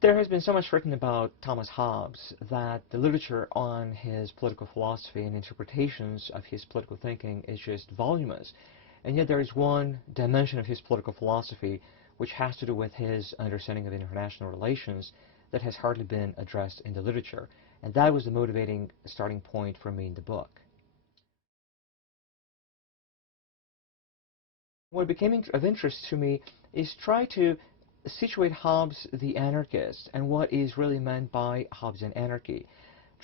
There has been so much written about Thomas Hobbes that the literature on his political philosophy and interpretations of his political thinking is just voluminous. And yet there is one dimension of his political philosophy which has to do with his understanding of international relations that has hardly been addressed in the literature. And that was the motivating starting point for me in the book. What became of interest to me is try to situate Hobbes the anarchist and what is really meant by Hobbesian anarchy.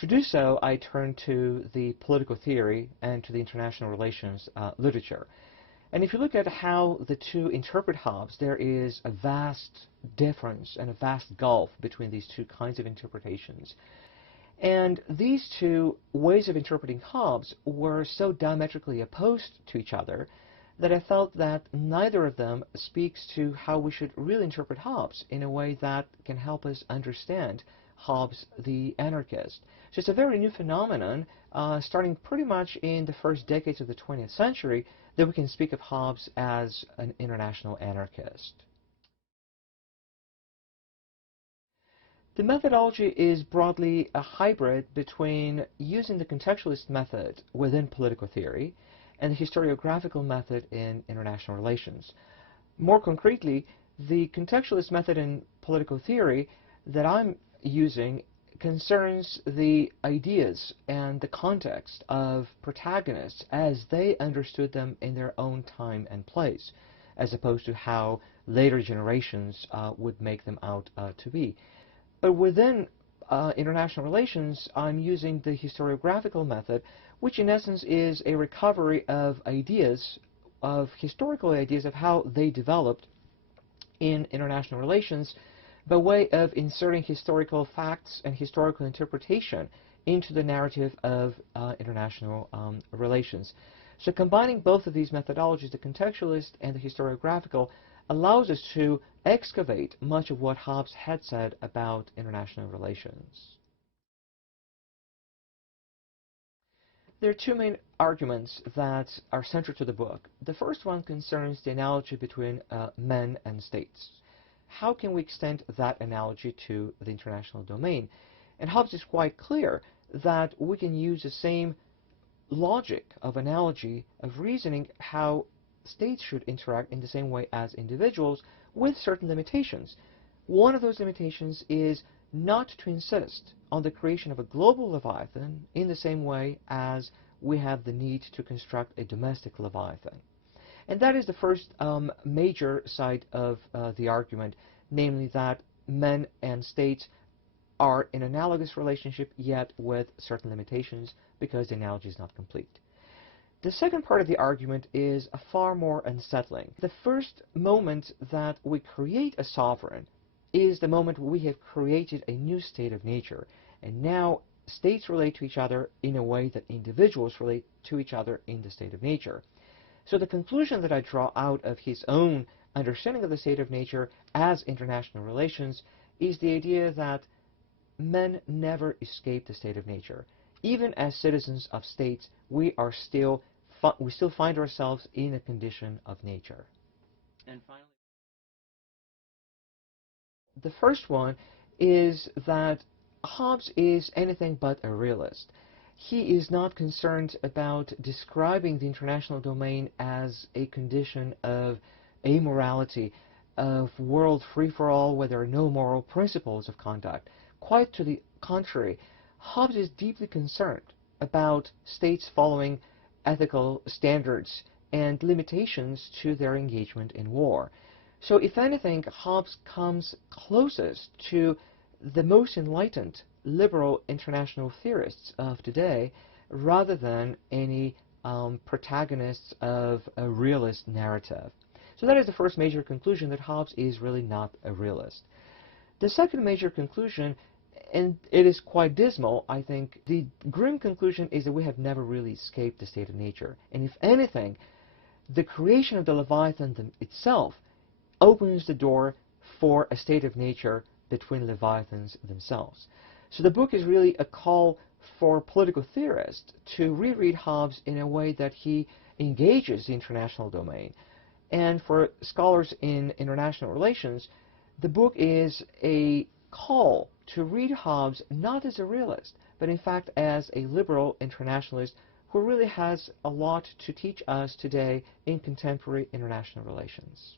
To do so, I turned to the political theory and to the international relations literature. And if you look at how the two interpret Hobbes, there is a vast difference and a vast gulf between these two kinds of interpretations. And these two ways of interpreting Hobbes were so diametrically opposed to each other that I felt that neither of them speaks to how we should really interpret Hobbes in a way that can help us understand Hobbes the anarchist. So it's a very new phenomenon, starting pretty much in the first decades of the 20th century, that we can speak of Hobbes as an international anarchist. The methodology is broadly a hybrid between using the contextualist method within political theory and the historiographical method in international relations. More concretely, the contextualist method in political theory that I'm using concerns the ideas and the context of protagonists as they understood them in their own time and place, as opposed to how later generations would make them out to be. But within international relations, I'm using the historiographical method, which in essence is a recovery of ideas, of historical ideas of how they developed in international relations by way of inserting historical facts and historical interpretation into the narrative of international relations. So combining both of these methodologies, the contextualist and the historiographical, allows us to excavate much of what Hobbes had said about international relations. There are two main arguments that are central to the book. The first one concerns the analogy between men and states. How can we extend that analogy to the international domain? And Hobbes is quite clear that we can use the same logic of analogy, of reasoning, how states should interact in the same way as individuals, with certain limitations. One of those limitations is not to insist on the creation of a global Leviathan in the same way as we have the need to construct a domestic Leviathan. And that is the first major side of the argument, namely that men and states are in analogous relationship, yet with certain limitations, because the analogy is not complete. The second part of the argument is far more unsettling. The first moment that we create a sovereign is the moment we have created a new state of nature, and now states relate to each other in a way that individuals relate to each other in the state of nature. So the conclusion that I draw out of his own understanding of the state of nature as international relations is the idea that men never escape the state of nature. Even as citizens of states, we still find ourselves in a condition of nature. And finally, the first one is that Hobbes is anything but a realist. He is not concerned about describing the international domain as a condition of amorality, of world free-for-all where there are no moral principles of conduct. Quite to the contrary, Hobbes is deeply concerned about states following ethical standards and limitations to their engagement in war. So if anything, Hobbes comes closest to the most enlightened liberal international theorists of today, rather than any protagonists of a realist narrative. So that is the first major conclusion, that Hobbes is really not a realist. The second major conclusion, and it is quite dismal, I think, the grim conclusion is that we have never really escaped the state of nature. And if anything, the creation of the Leviathan itself opens the door for a state of nature between Leviathans themselves. So the book is really a call for political theorists to reread Hobbes in a way that he engages the international domain. And for scholars in international relations, the book is a call to read Hobbes not as a realist, but in fact as a liberal internationalist who really has a lot to teach us today in contemporary international relations.